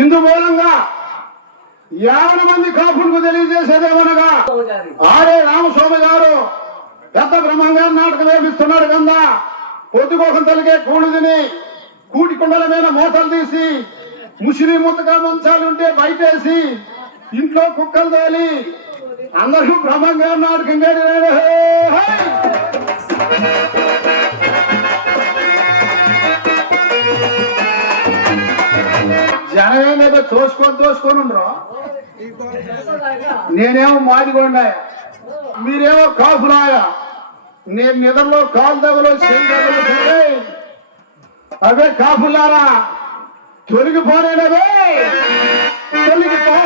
ఇందు మూలంగా 50 మంది కాపులకు తెలియజేసేదేమనగా ఆడే రామస్వామి గారు పెద్ద బ్రహ్మంగారు నాటకం వేపిస్తున్నాడు కదా. పొద్దుకోకం తలిగే కూడు తిని కూటి కుండల మీద మూతలు తీసి ముసిరి ముత్తగా మంచాలుంటే బయటేసి ఇంట్లో కుక్కలు తోలి అందరూ బ్రహ్మంగారు నాటకం జనమేమేదో తోసుకొని ఉండరు. నేనేమో మాదిగొండాయ, మీరేమో కాపులాయ. నేను నిద్రలో కాలు తగలు అవే కాపులారా తొలగిపోనేనవే తొలగిపో.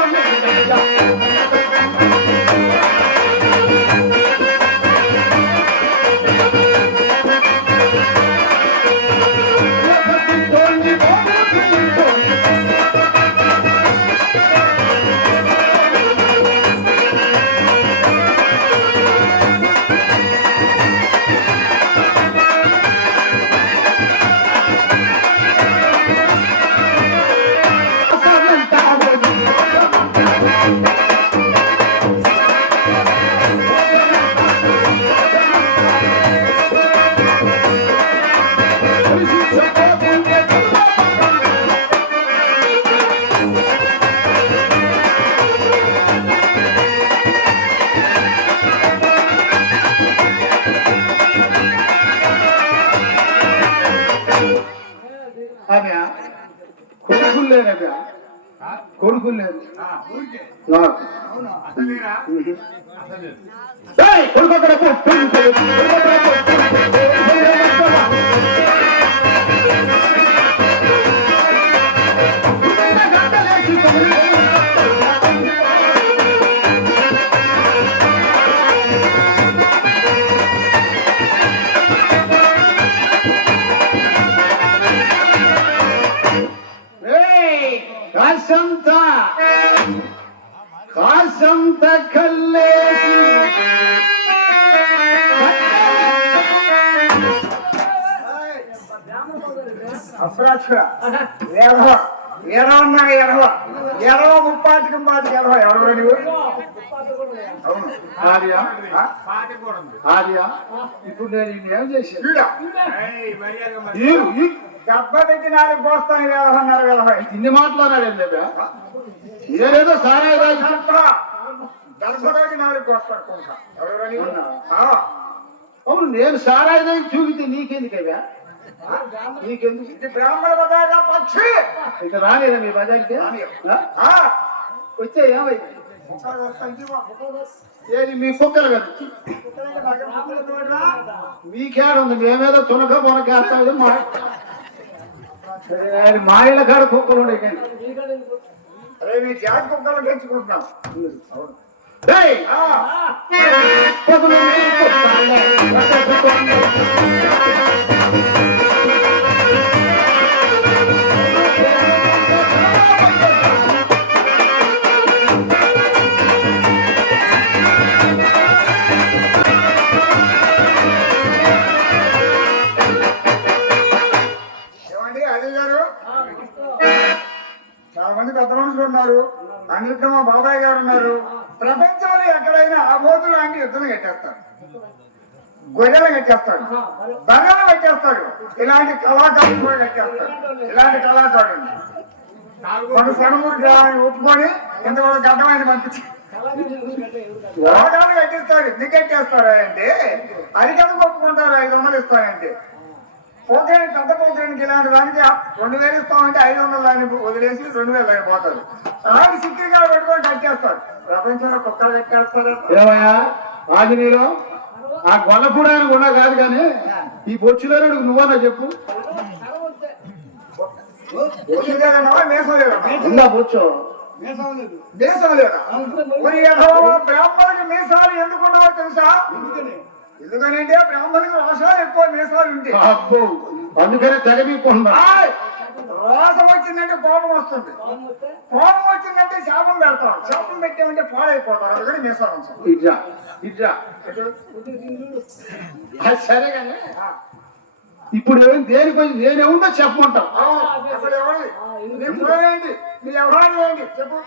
కొడుకులు లేదు కాసంత కల్లేసి ఎరవ ముప్పాతికం పాతిక ఎరవ ఎవరు నువ్వు? ఆర్య ఇప్పుడు నేను ఏం చేశాను? దెబ్బ పెట్టి 4 పోస్తాను వేలహ ఇన్ని మాట్లాడాడు. ఏదో సారా దర్భకి 4 పోస్తాను. అవును, నేను సారాయి దగ్గర చూపితే నీకెందుకయ్యా? నీకెందుకు? ఇది బ్రాహ్మణ బజార్ పక్షి. ఇక రాలేదా మీ బజార్కి? వచ్చే ఏమైంది? ఏది మీ కుక్కలు కదా మీకేడుంది? మేమేదో తునక పొనకేస్తాం. మా ఇళ్ళ కాడ కుక్కలు ఉండే కానీ మీ జాతి కుక్కలు పెంచుకుంటున్నాం. చాలా మంది పెద్ద మనుషులు ఉన్నారు. అన్నింటిలో మా బాబాయ్ గారు ఉన్నారు. ప్రపంచంలో ఎక్కడైనా ఆబోతులు లాంటి యుద్ధం కట్టేస్తారు, గొర్రెలు కట్టేస్తాడు, బర్రెలు కట్టేస్తాడు, ఇలాంటి కళాకారులు కూడా కట్టేస్తాడు. ఇలాంటి కళాకారులు మన సణమూరు ఒప్పుకొని ఇంతవరకు గడ్డమైన పంపించి రోగాలు కట్టిస్తాడు. ఎందుకు కట్టేస్తాడు అంటే అరికథకు ఒప్పుకుంటారు. 500 ఇస్తారంటే పోతానికి పెద్ద పోతానికి ఇలాంటి దానికి 2000 ఇస్తామంటే 500 దాన్ని వదిలేసి 2000 అయిపోతారు. అలాంటి సిక్కిగా పెట్టుకొని కట్టేస్తారు. ప్రపంచంలో కుక్కలు కట్టేస్తారు. ఆంజనేయులు ఆ గొల్లపూడానికి కూడా కాదు కానీ ఈ బొచ్చులేడు నువ్వన్నా చెప్పు. ఉందా బొచ్చు? బ్రాహ్మణుడికి మీసాలు ఎందుకున్నావో తెలుసా? ఎందుకనంటే బ్రాహ్మణుడికి రోషాలు ఎక్కువ, మీసాలు ఉంటాయి. అబ్బో, అందుకనే తెగబీక్కున్నా. రోషం వచ్చిందంటే కోపం వస్తుంది, కోపం వచ్చిందంటే శాపం పెడతారు, శాపం పెట్టామంటే పాడైపోతారు. అందుకని మీసాలు ఉంచాలి. ఇట్లా ఇట్లా సరే కానీ ఇప్పుడు దేనికి నేనేముందో చెప్పమంటావు? అసలు ఎవరి నీ కులమేంటి, నీ వ్యవహారం ఏంటి చెప్పు.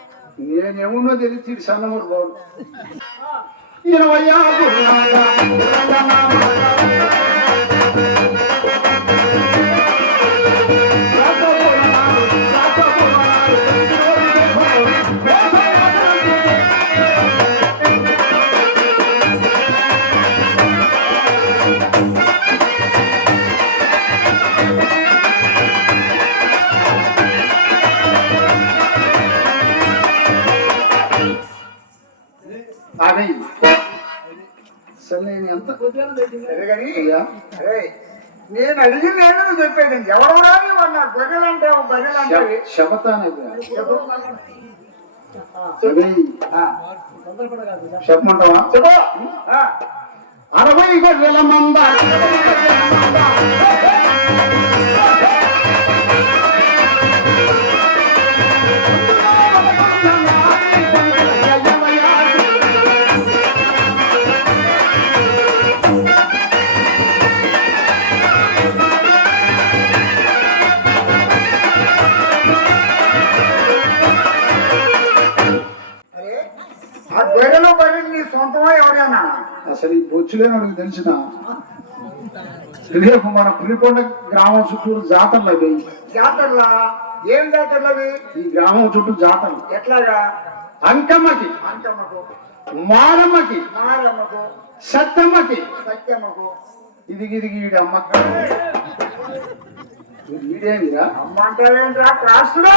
నేనేముందో తెలిసి సన్నముడు బాబు 26 నేను అడిగింది ఏంటో నువ్వు చెప్పేది. ఎవరు అన్నా గొర్రెలు అంటావు, బర్రెలు అంటావు. చెప్పమంటావా? చెప్ప 60 గొర్రెల మంద గొర్రెలు బర్రెలు నీ సొంతమా ఎవరైనా? అసలు ఈ బొచ్చులేని తెలిసిన రేపు మన పులికొండ గ్రామం చుట్టూరు జాతరలు అవి. జాతరలా? ఏం జాతరలు అవి? ఈ గ్రామం చుట్టూ జాతరలు. ఎట్లాగా? అంకమ్మకి, అంకమ్మకు, మారమ్మకి, మారమ్మకు, సత్తమ్మకి, సత్యమ్మకు. ఇది ఈడి అమ్మకి. ఈడేమిరా అమ్మ అంటావేంట్రా? క్రాసుడా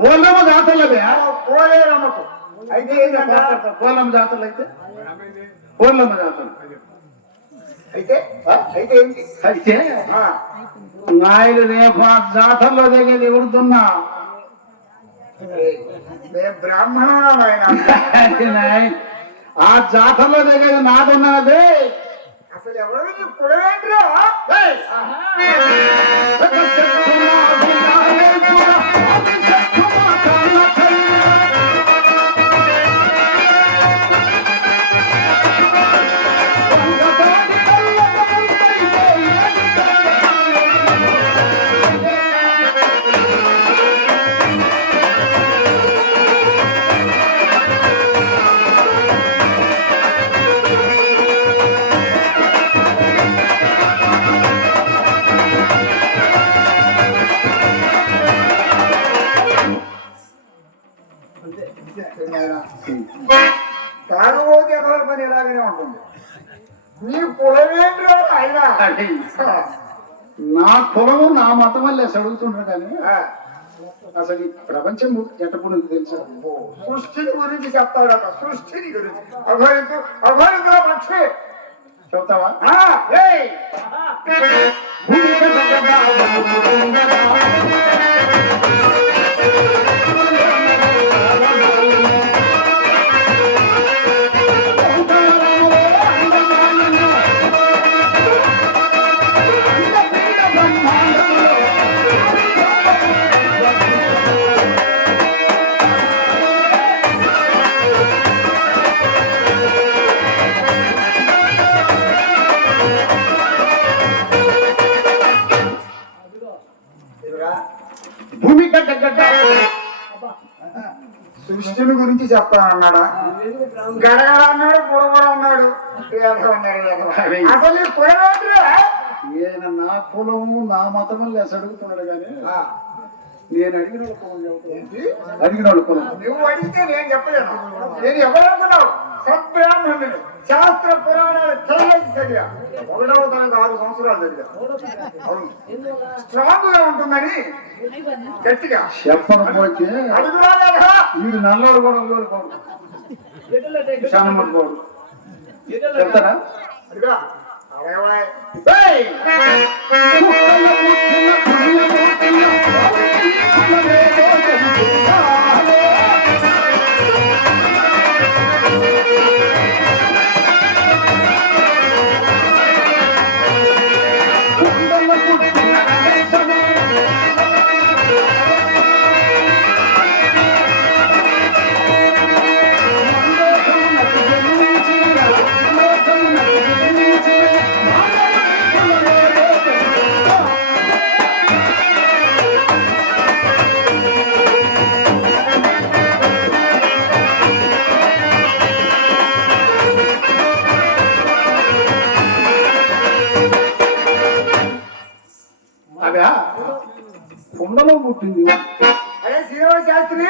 పోలమ్మ జాతరలవే. పోలేరమ్మకు. అయితే పోలమ్మ జాతరలు అయితే పోలమ్మ జాతరలు అయితే అయితే ఏంటి? అయితే నాయుడు రేపు ఆ జాతరలో దిగేది ఎవరుతున్నా బ్రాహ్మణ ఆ జాతరలో దిగేది నాదున్నదే. అసలు ఎవరు కులవేంట్రా? తాగుబోతే ఎవరి పని ఇలాగనే ఉంటుంది. నీ కులమేంట్రా ఆయన? నా కులము నా మతం వల్లే అడుగుతుండ్రు కానీ అసలు ఈ ప్రపంచం ఎట్టప్పుడు తెలుసా? సృష్టిని గురించి చెప్తాడట. సృష్టిని గురించి అఘోరితుల పక్షి చెప్తావా? భూమి సృష్టిని గురించి చెప్తానన్నాడా? గడగడ అన్నాడు, పొడగడ అన్నాడు. అసలు ఈయన నా కులము నా మతం లేసి అడుగుతున్నాడు కానీ నేను అడిగిన అడిగిన కులం. నువ్వు అడిగితే నేను చెప్పలేను. నేను ఎవరనుకున్నావు? సద్బ్రాహ్మణుడు. శాస్త్ర పురాణాలు తెలియదు చదివా. 1వ తరగతి 6 సంవత్సరాలు చదివా. అవును, స్ట్రాంగ్ గా ఉంటుందని గట్టిగా చెప్పకపోతే అడుగురా. వీడు నల్లడు కూడా కోరుకోడు, చాలా మంది పోడు. చెప్తారా? అడుగురా. అరేవాయ్. ఏయ్! కుక్కల పుట్టిన పుణ్యమూర్తిన కులమేదో తెలుసుగానే. కుండల పుట్టిన అగసమే లోకమునకు జన్మించిన లోకమునకు జన్మించిన మానవుని కులమేదో తెలుసుగానే. అదే కుండలో పుట్టింది. అరే శ్రీనివాస శాస్త్రి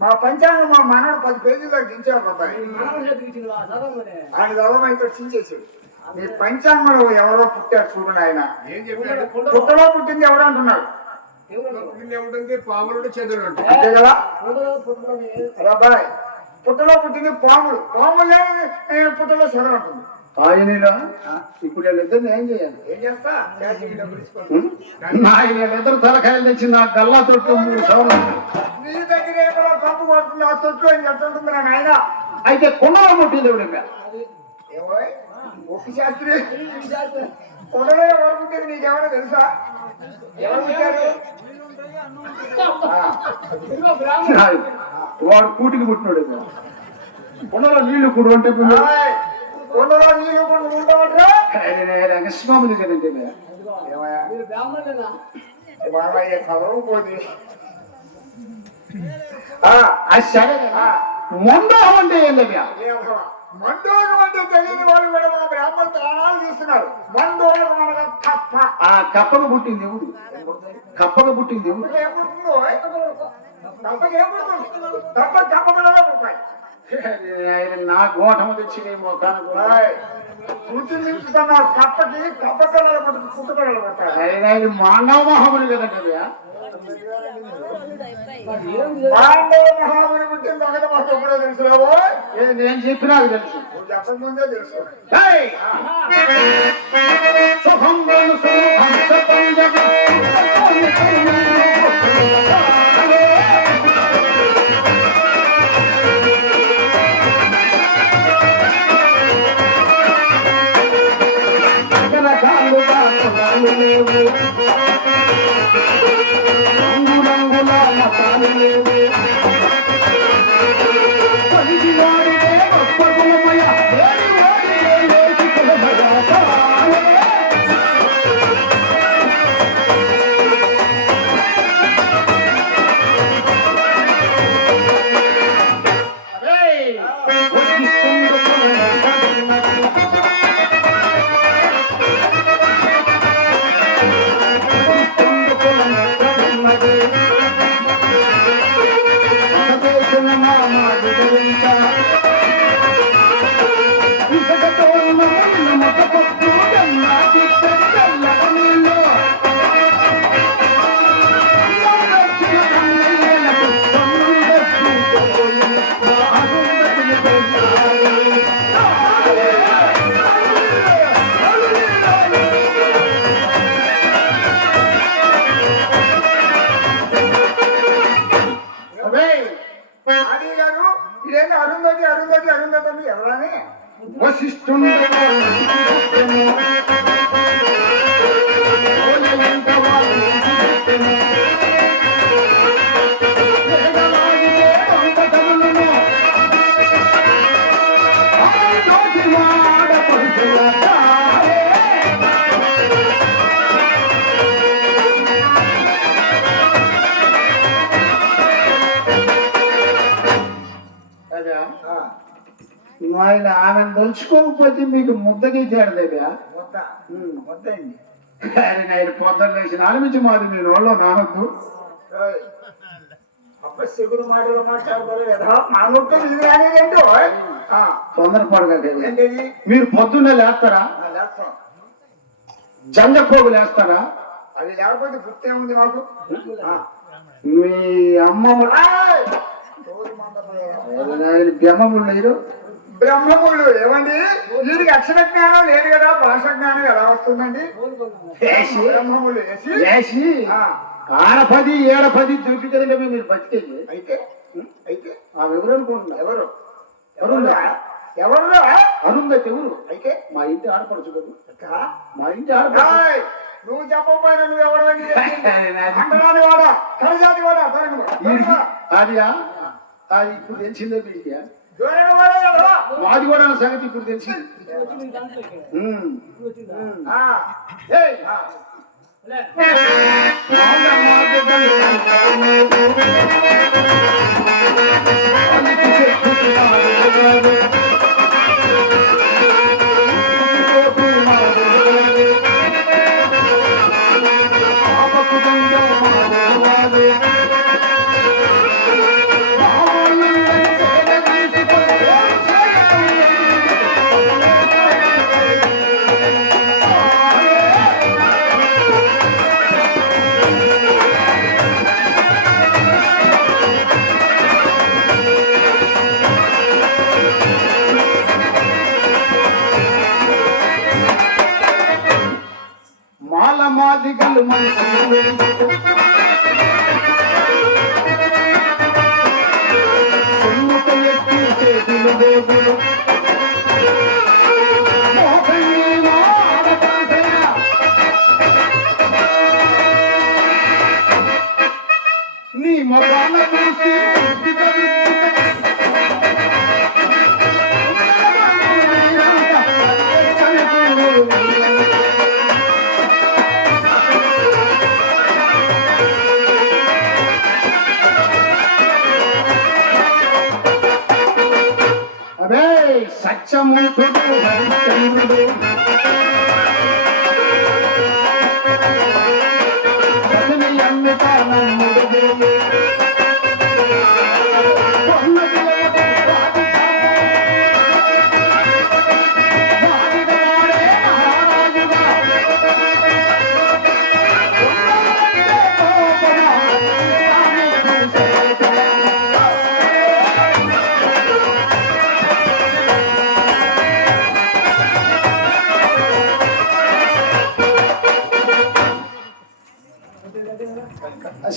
మా పంచాంగం మా మనవడు 10 పేజీల్లో దించాడు అబ్బాయి. ఆయన చదవమైతే చించేసాడు. మీ పంచాంగంలో ఎవరో పుట్టారు చూడండి. ఆయన ఏం చెప్పాడు? పుట్టలో పుట్టింది ఎవరు అంటున్నాడు. ఉంటుంది పాములుడు చంద్రుడు ఉంటాడు. అంతే కదా అరే అబ్బాయి, పుట్టలో పుట్టింది పాములు. పాములే పుట్టలో చదవ ఉంటుంది. ఆయనరా ఇప్పుడు వీళ్ళిద్దరిని ఏం చేయాలి? ఏం చేస్తా? వీళ్ళిద్దరు తలకాయలు తెచ్చి నా గల్లా తొట్టు 3 సవర్లు. నీ దగ్గర ఏమో పంపు కొడుతుంది. ఆ తొట్లో ఎంత ఉంటుంది నా నాయన. అయితే కుండలో పుట్టింది ఎవడమ్మా? ఏమో ఒక్క శాస్త్రి పుట్టలో ఎవరు పుట్టింది నీకేమైనా తెలుసా? ఎవరు పుట్టారు? వాడు కూటికి పుట్టినాడు. కుండలో నీళ్లు కూడా ఉంటే ఆయ్, పుట్టలో నీళ్ళు కొన్ని ఉంటామంటే రంగస్వామిని కదండి. ఏమయ్యా బాబాయ్ చదవకపోతే సరే మొండోహం అంటే ఏందయ్యా? మండోగం అంటే తెలియని వాళ్ళు కూడా మా బ్రాహ్మణ ప్రాణాలు తీస్తున్నారు. మండోగం అనగా కప్ప. ఆ కప్పకు పుట్టింది ఎవడు? కప్పకు పుట్టింది ఎవడు? ఏముంటుందో కప్పకి ఏముంటుంది? కప్ప కప్పకుండా ఉంటాయి. నా గోఠం తెచ్చి నీ మొఖానికి పుట్టి నిలుస్తున్నారు. కప్పకి కప్ప పిల్లలు పుట్టు పిల్లలు పుట్టారు. మాండవ మహాముని కదండి. మాండవ మహాముని పుట్టింది ఒకటి మాకు ఎప్పుడో తెలుసులేవో. నేను చెప్పినా తెలుసు. నువ్వు చెప్పకముందే తెలుసు. సుఖం రకరకాలుగా కులాలు లేవు, రంగురంగుల మతాలు లేవు. పలికి వాడితే గొప్ప కులమయ, లేని వాడితే లేచి కులమయ కాలే. వశిష్ఠుడు అది గారు ఇదేంటి అరుంధతి అరుంధతి అరుంధతి ఎవరని? వశిష్ఠుండు ఆయన ఆమెను తలుచుకోకపోతే మీకు ముద్దకి చేరదేవ్యా. మొత్త మొత్తైంది. ఆయన పొద్దున్న లేచి నాలుగు మాది నేను వాళ్ళు నానొద్దు. అప్పశకుడు మాటలు మాట్లాడతారు కదా. నా నొప్పి ఇది అనేది ఏంటో తొందరపడగలి. ఏంటది? మీరు పొద్దున్నే లేస్తారా? లేస్తాం. జంగపోగు లేస్తారా? అది లేకపోతే గుర్తే ఉంది మాకు. మీ అమ్మమ్మ బెమ్మములు లేరు. బ్రహ్మములు ఏమండి వీడికి అక్షర జ్ఞానం లేదు కదా, భాష జ్ఞానం ఎలా వస్తుందండి? బ్రహ్మములు వేసి ఆడపది ఏడపది దొరికి కదండి మీరు బతికేది. అయితే అయితే ఆ ఎవరు అనుకుంటున్నా? ఎవరు ఎవరుందా? ఎవరు అరుందైతే ఎవరు? అయితే మా ఇంటి ఆడపడుచు కదా, అక్క, మా ఇంటి ఆడపడుచు. ఏయ్, నువ్వు చెప్పకపోయినా నువ్వు ఎవరు అంటరాని వాడా, కలజాతి వాడా, వీడికి అదియా అది ఇప్పుడు తెలిసిందే వీడికి. దూరంగా వాడా ఎవరా? మాది కూడా నా సంగతి ఇప్పుడు తెలిసింది. ఏయ్, మాల మాదిగలు మనుషులు సొమ్ముత ఎత్తి చేతులు దేవులు నీ మొగాన చూసి అదే సత్యమూర్తుడు హరిశ్చంద్రుడు సతిని అన్నిట నమ్ముడు దేవి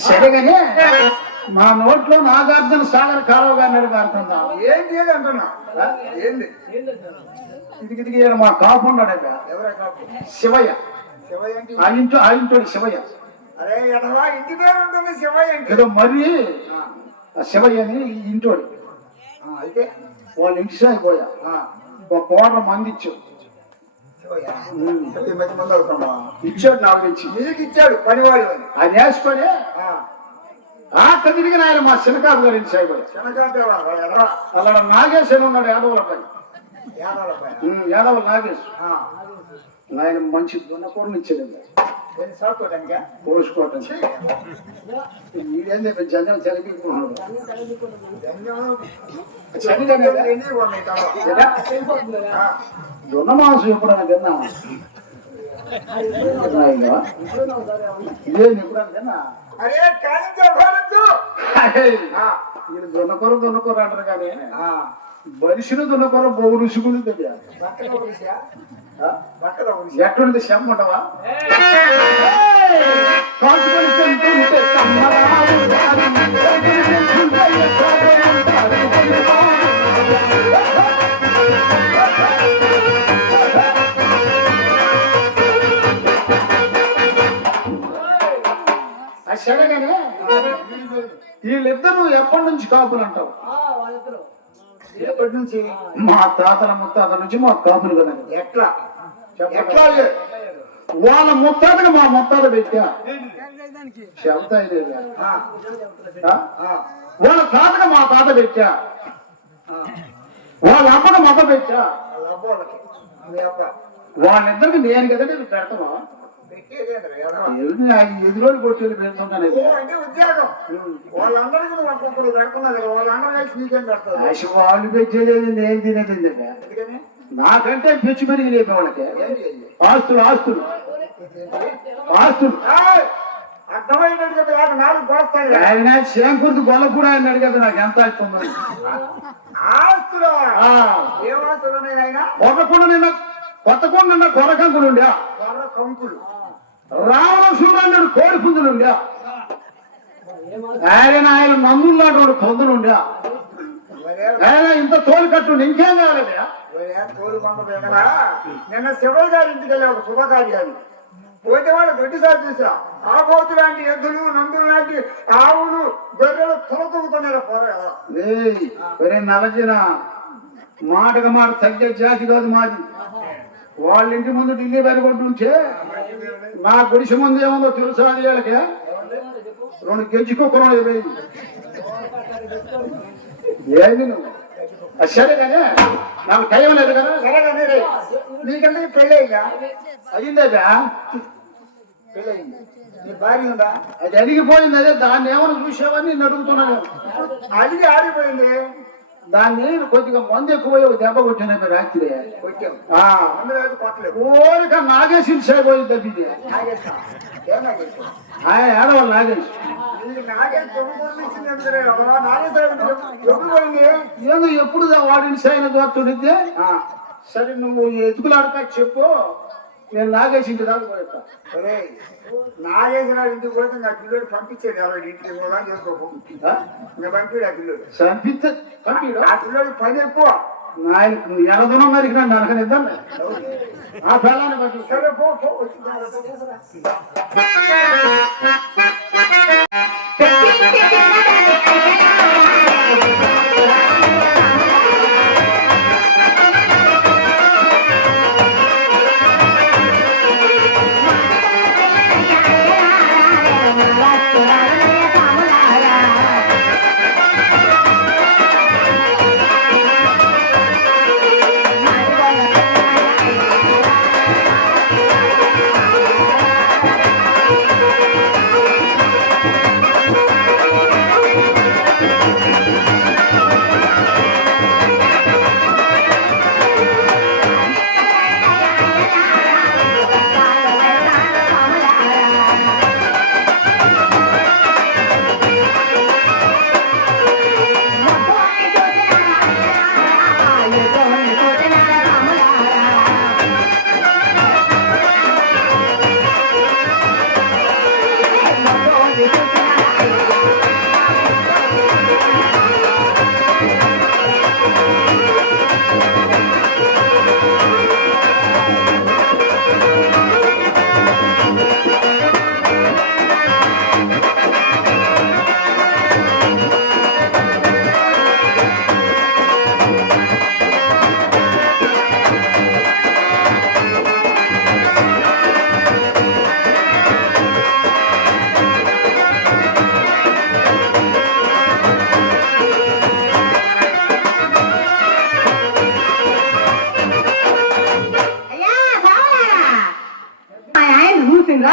సరేగానే మా నోట్లో నాగార్జున సాగర్ కాలువ గారిని కారుతుందా? ఏంటి అని అంటున్నా? ఏంది ఇదిగిదిగి మా కాపు ఉన్నాడు ఎవరా కాపు? శివయ్య. శివయ్య అంటే ఆ ఇంటోడు శివయ్య. అరే ఎడవా, ఇంటి పేరు ఉంటుంది శివయ్య అంటే. ఏదో మరి ఆ శివయ్య అని ఈ ఇంటోడు. అయితే వాళ్ళ ఇంటి సాగిపోయా ఒక కోట మంది ఇచ్చాడు. శివయ్య ఈ మధ్య మంది అవుతామా? ఇచ్చాడు నాకు తెచ్చి. నీకు ఇచ్చాడు పనివాడు అని. అది వేసుకొని ఆ కదిరిగిన ఆయన మా శనకాపు గారి ఇంటి సాగిపోయా. శనకాపేవా ఎడవా? అలా నాగేశ్వరం ఉన్నాడు యాదవుల పై. యాదవ పైన. యాదవ నాగేశ్ ఆయన మంచి దున్నకూరని ఇచ్చాడండి సాకోటానికా? పోసుకోవటం. ఈడేంది జనం చదివిస్తున్నాడు. దున్న మాంసం ఎప్పుడైనా తిన్నావా? ఇదేంది ఎప్పుడైనా తిన్నా? అరే కానించు. వీళ్ళు దున్నకూర అంటారు కానీ మనిషిని దున్నకూర బొగు రుసుకుని తెలియాలి. ఎటువంటి చెమ్మంటవా? కాల్చుకొని తింటుంటే సరేగానే వీళ్ళిద్దరూ ఎప్పటి నుంచి కాపులు అంటావు? ఎప్పటి నుంచి? మా తాతల ముత్తాతల నుంచి మా కాపులు కదా. ఎట్లా ఎట్లా? వాళ్ళ ముత్తాతగా మా ముత్తాత పెట్టా చెబుతా. వాళ్ళ తాతగా మా తాత పెట్టా, వాళ్ళ అమ్మగా మత పెట్టా. వాళ్ళిద్దరికి నేను కదా నేను పెడతావా? ఎదురోజు కొట్టేది పెడుతుంటాను. ఉద్యోగం వాళ్ళందరికీ నువ్వు ఒక్కొక్కరు పెడుతున్నది, వాళ్ళందరూ కలిసి నీకేం పెడతావు? వాళ్ళు పెట్టేది నేను తినేది. నాకంటే పిచ్చి పెరిగి లేపే వాళ్ళకి ఆస్తులు ఆస్తులు ఆస్తులు అర్థమైనట్టు కాదు నాలుగు పోస్తాడు ఆయన శంకుర్తి గొల్లపూడి ఆయన అడిగేది నాకు ఎంత ఇస్తుందో. ఆస్తులు ఆ, ఏం ఆస్తులు ఉన్నాయి ఆయన కొత్తకొండ నిన్న కొరకంకులు ఉండే, కంకులు రావణసుడు కోడి పుంజులు ఉండే, ఆయన మందులాంటి పొందులు ఉండే, ఆయన ఇంత తోలు కట్టుండి ఇంకేం కావాలయ్యా. తోలు పంపగా నిన్న శివయ్య గారి ఇంటికి వెళ్ళి ఒక శుభకార్యాలు పోతే వాళ్ళు గడ్డిసారి చూసా ఆ పోతు లాంటి ఎద్దులు నందులు లాంటి ఆవులు గొర్రెలు తొలతొక్కుతున్నారు ఒరే నలజిన మాటగా మాట తగ్గే జాతి కాదు మాది. వాళ్ళ ఇంటి ముందు ఢిల్లీ బయలుకొంటుంటే నా గుడిసె ముందు ఏముందో తెలుసా అది వీళ్ళకి 2 గెజ్జి కుక్కలు ఏమి నువ్వు సరే కానీ నాకు టైం లేదు కదా. సరే కానీ నీకంటే పెళ్ళి అయ్యా అయిందా పెళ్ళి అయింది నీ భార్య ఉందా అది అడిగిపోయింది. అదే దాన్ని ఏమైనా చూసావని నేను అడుగుతున్నాను. అడిగి ఆడిపోయింది దాన్ని కొద్దిగా మందు ఎక్కువ ఒక దెబ్బ కొట్టిన రాత్రి వచ్చాం కొట్టలేదు కోరిక నాగేసి అయిపోయింది తప్పింది. ఏం నాగేశ్వరం ఆయన ఏడవాళ్ళు నాగేసి ఏదో ఎప్పుడు వాడిని సైన దోస్తుండితే సరే నువ్వు ఎతుకులాడతా చెప్పు, నేను నాగేసి ఇంటి దాకా పోయేస్తా. నాగేశ్వరరావు ఇంటికి పోతే నా పిల్లడు పంపించేది ఎవరి ఇంటికి పోదా చేసుకోకుండా పంపిడు ఆ పిల్లడు పంపిడు ఆ పిల్లడు పని ఎక్కువ ఆయన ఎనదనం మరికి నన్ను అనకనిద్దాం ఆ పిల్లాన్ని పంపి. సరే పో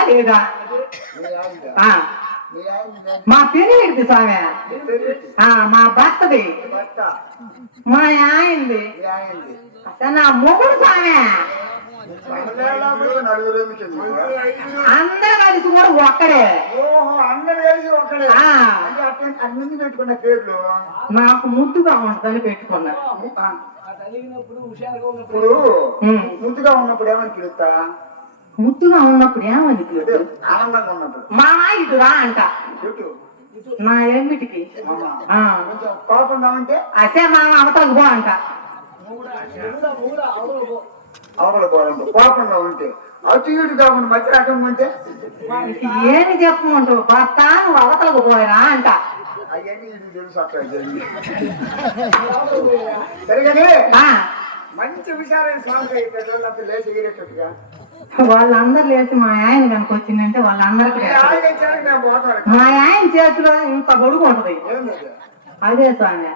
లేదా మా పెళ్ళిది స్వామి, మా భర్తది, మా ఆయనది, నా మొగుడు స్వామి. అందరు కలిసి కూడా ఒక్కడే. అందరు కలిసి ఒక్కడే అన్ని పెట్టుకున్న పేర్లు నాకు ముద్దుగా ఉంటుందని పెట్టుకున్నా. ఇప్పుడు ముద్దుగా ఉన్నప్పుడు ఏమని పిలుస్తా? ముద్దుగా ఉన్నప్పుడు ఏమని పిలుస్తా? ఆనందంగా ఉన్నప్పుడు మా ఇటు రా అంట. నా ఏమిటికి కోపంగా ఉంటే అదే మా అవతలకు పో అంట. అవతల పోవాలంటే కోపంగా ఉంటే అటు ఇటు కాకుండా మధ్య రకం ఉంటే ఏమి చెప్పమంటావు? భర్త నువ్వు అవతలకు పోయిరా అంట. అవన్నీ ఇది తెలుసు అట్లా సరిగానే మంచి విషయాలైన స్వామి పెద్దోళ్ళంతా లేచి ఎగిరేటట్టుగా వాళ్ళందరూ లేచి మా ఆయన కనుక వచ్చిందంటే వాళ్ళందరికీ మా ఆయన చేతిలో ఇంత గొడుగు ఉంటది. అదే స్వామి,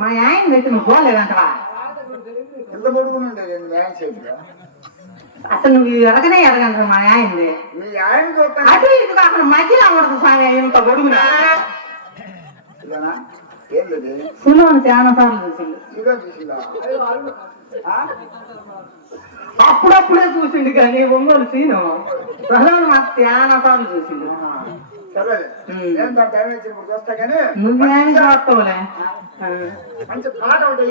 మా ఆయన పెట్టి నువ్వు పోలేదంటవా? ఎంత పడుకుని న్యాయం చేతిలో అసలు నువ్వు ఎరగనే ఎరగంట మా ఆయనది. మీ ఆయన అటు ఇటు కాకుండా మధ్యలో ఉండదు స్వామి ఇంత గొడుగున. ఏం లేదు సులువని చాలా సార్లు చూసింది. ఆ? అప్పుడప్పుడే చూసిండు కానీ ఒంగోలు సీను ప్రధాని మాకు చాలా సార్లు చూసిండు. సరే ఏంటో టైం వచ్చినప్పుడు చూస్తా కానీ నువ్వేమి చూస్తావులే. మంచి పాట ఒకటి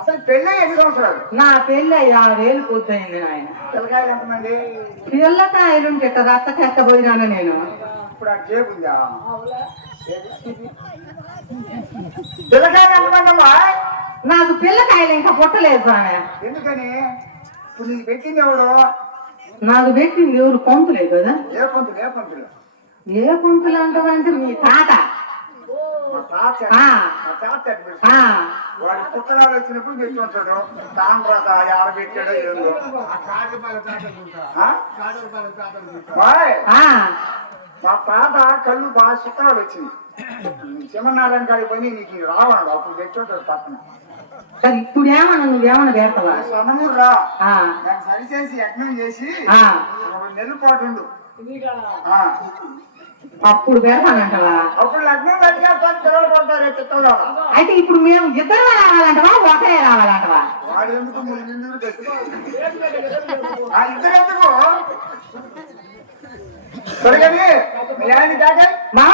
అసలు పెళ్ళి ఎన్ని సంవత్సరాలు? నా పెళ్ళి 6 ఏళ్ళు పూర్తయింది నాయన. పిల్లకాయలు ఎంతమంది? పిల్లకాయలు చెట్ట రత్తకెక్కబోయినాను నేను. ఇప్పుడు ఆ జేబు ఉందా? పిల్లకాయలు ఎంతమంది అమ్మా? నాకు పిల్లకాయలు ఇంకా పుట్టలేదు స్వామి. ఎందుకని? ఇప్పుడు నీకు పెట్టింది ఎవడు? నాకు పెట్టింది ఎవరు? పంతులే కదా. ఏ పంతులు? ఏ పంతులు? ఏ పంతులు అంటావంటే మీ తాత. మా తాత ఆ, మా తాత ఆ. వాడి పుట్టడాలు వచ్చినప్పుడు పెట్టి ఉంటాడు. తాండ్రత ఆడ పెట్టాడో ఏదో. ఆ కాటపాల తాతలు ఆ? కాటపాల తాతలు బాయ్, ఆ, మా తాత కళ్ళు బాగా చిత్రాలు వచ్చింది. శివనారాయణ గారి పని నీకు రావన్నాడు. అప్పుడు పెట్టుంటాడు పక్కన. సరే ఇప్పుడు ఏమన్నా నువ్వేమన్నా పెడతావా? సన్నమూరు రా, ఆ, దాన్ని సరిచేసి యజ్ఞం చేసి ఆ. 2 నెలల పాటు ఉండు. ఆ, అప్పుడు పెడతానంటవా? అప్పుడు లగ్నం కట్టేస్తాను. పిల్లలు పడతారు చిత్తంలో. అయితే ఇప్పుడు మేము ఇద్దరు రావాలంటవా ఒకరే రావాలంటవా? వాడు ఎందుకు ముందు ఇద్దరు ఎందుకు సరిగని మీ ఆయన కాక మా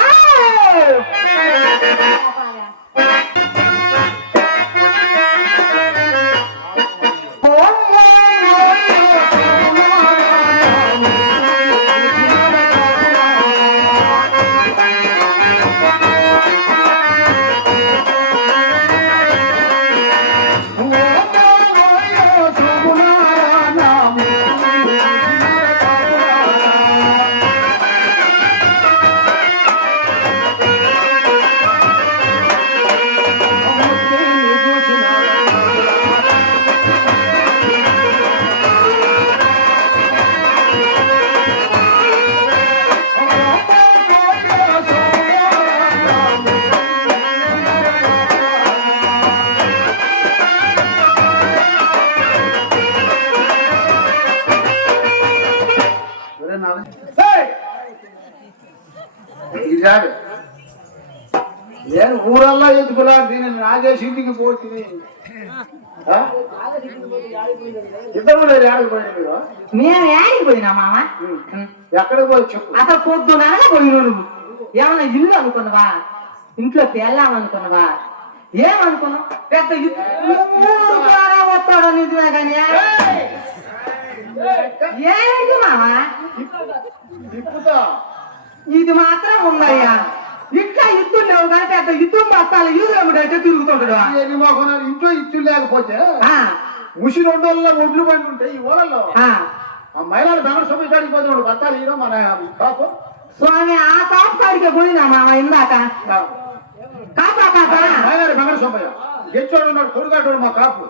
నేను ఊరల్లా ఎందుకులా దీన్ని నాగేసి ఇంటికి పోతుంది. ఇద్దరు లేదు ఆడకపోయింది మీరు. మేము ఏడికి పోయినా మామ? ఎక్కడికి పోయి చెప్పు. అసలు పొద్దున పోయినా నువ్వు ఏమన్నా ఇల్లు అనుకున్నావా? ఇంట్లో పెళ్ళాం అనుకున్నావా? ఏమనుకున్నావు? పెద్ద వస్తాడు నిజమే కానీ ఏంటి మామ తిప్పుతా ఇది మాత్రం ఉందయ్యా. ఇట్లా ఇత్తులు లేవు కానీ పెద్ద ఇత్తు బస్తాలు యూదులమ్మడైతే తిరుగుతుంటాడు ఎన్ని మొక్కనాలు ఇంట్లో ఇచ్చులు లేకపోతే ఆ, ముసి 2 రోజుల్లో ఒడ్లు బండి ఉంటాయి ఈ ఊళ్ళల్లో ఆ. ఆ మహిళలు బెంగళూరు సభ్యులు కాడికి పోతున్నాడు బత్తాలు ఇవ్వడం మన కాపు స్వామి ఆ కాపు కాడికే పోయినా మామ ఇందాక కాపా కాపా మహిళలు బెంగళూరు సభ్య గెచ్చోడు ఉన్నాడు కొడుకాడు మా కాపు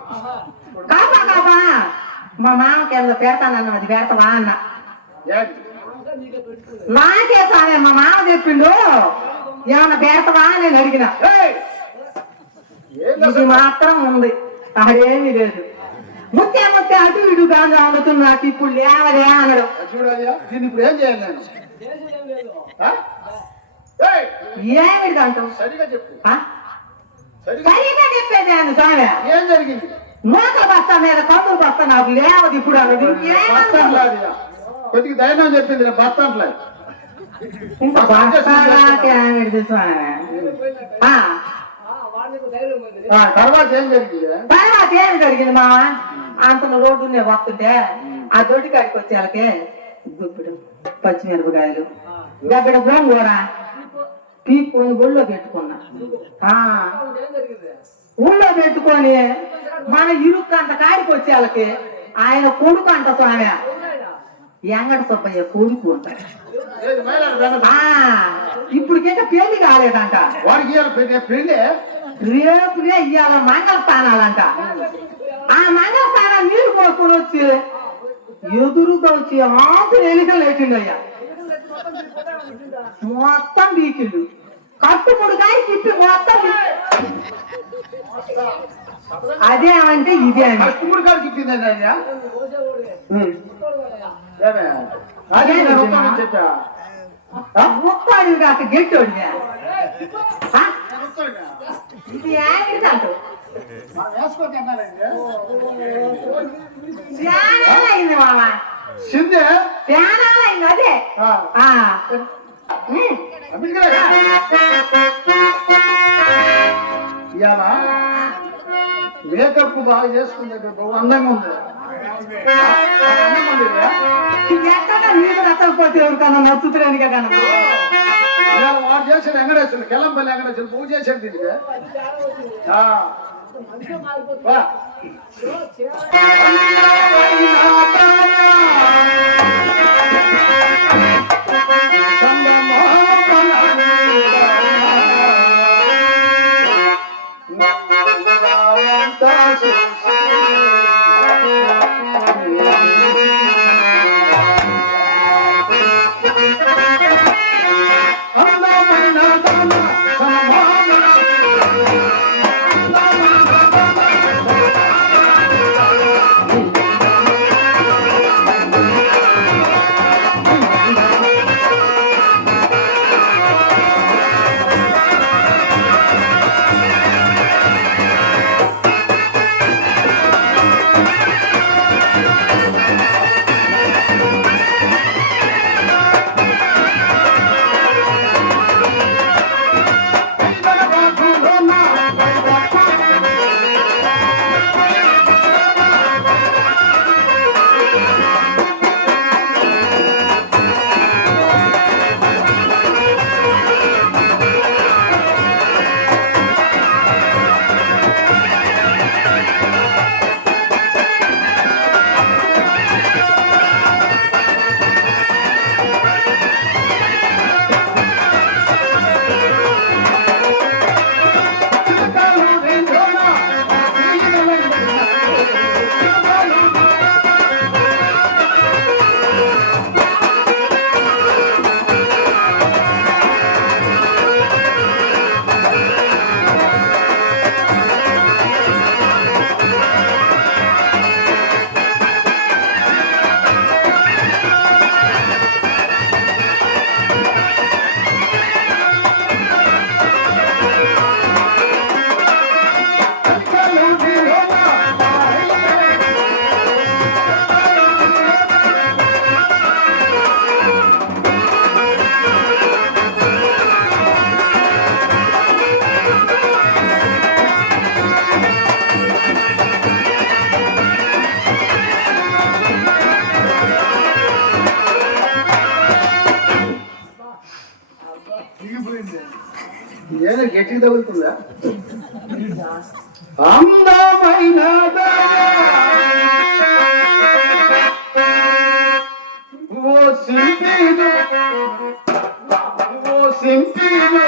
కాపా కాపా మా మామకి ఏదో పెడతానన్న అది పెడతావా అన్న ఏంటి? నాకే స్వామి మా మామ చెప్పిండు ఏమన్నా పెడతావా అని నేను అడిగిన ఏయ్! ఏంది ఇది అసలు? మాత్రం ఉంది అదేమీ లేదు ముత్తే ముత్తే అటు ఇటు గాంజా అందుతున్నా నాకు ఇప్పుడు లేవలే అన్నాడు అది చూడాలియా దీన్ని ఇప్పుడు ఏం చేయాలి నేను ఆ? ఏయ్! ఏమిటి అంటావు సరిగా చెప్పు ఆ? సరిగా సరిగ్గా చెప్పేది ఆయన స్వామి ఏం జరిగింది నూకల బస్తా మీద కత్తులు బస్తా నాకు లేవదు ఇప్పుడు అన్నది బస్తాంట్లాడియా కొద్దిగా ధైర్యం చెప్పింది నేను బస్తాంట్లే ఇంకా బస్తా ఏమిటి స్వామి ఆ, తర్వాత ఏం జరిగింది తర్వాత ఏమి జరిగింది మామ అంతలో రోడ్డు మీద వస్తుంటే ఆ దొడ్డి కాడికి వచ్చేళ్ళకి గుప్పిడు పచ్చిమిరపకాయలు గబ్బిడ గోంగూర పీక్కొని ఒళ్ళో పెట్టుకున్నా ఆ, ఊళ్ళో పెట్టుకొని మన ఇరుక్కు అంత కాడికి వచ్చేళ్ళకి ఆయన కొడుకు అంట స్వామి ఎంగడ సుబ్బయ్య కొడుకు అంటాడు ఏది మహిళలు బెంగళూరు ఆ, ఇప్పటికైతే పెళ్లి కాలేదంట వాడికి ఇవ్వాలి పెళ్ళి రేపునే ఇవాళ మంగళస్థానాలంట ఆ మంగళస్థానాలు నీళ్లు పోసుకొని వచ్చి ఎదురుగా వచ్చి ఆకులు ఎలికలు లేచిండయ్యా మొత్తం బీకిండు కట్టుముడు కాయ తిప్పి మొత్తం అదేమంటే ఇదే అండి కట్టుముడి కాడికి ఇచ్చిందండి అయ్యా ఏమే? అదే నేను నిజమా? ఒక్కడిని చెప్పా ముప్పాడు కాక గెట్టోడిగా ఇది ఏమిటంటూ మనం వేసుకోకన్నారండి అయింది మామ సిందే అయింది అదే ఆ. ఉమ్. ఇవాళ మేకప్ బాగా చేసుకుంది బాబు అందంగా ఉంది అందంగా ఉంది ఇదే. ఎక్కడ నీకు నచ్చకపోతే ఎవరికన్నా నచ్చుతులేని కదా ఇవాళ వాడు చేశాడు వెంకటేశ్వరుడు కెల్లంపల్లి వెంకటేశ్వరుడు పూజ చేశాడు దీనికి వా. ఏదో గట్టికి తగులుతుందా అందమైన ఓ సింపీడు ఓ సింపీడు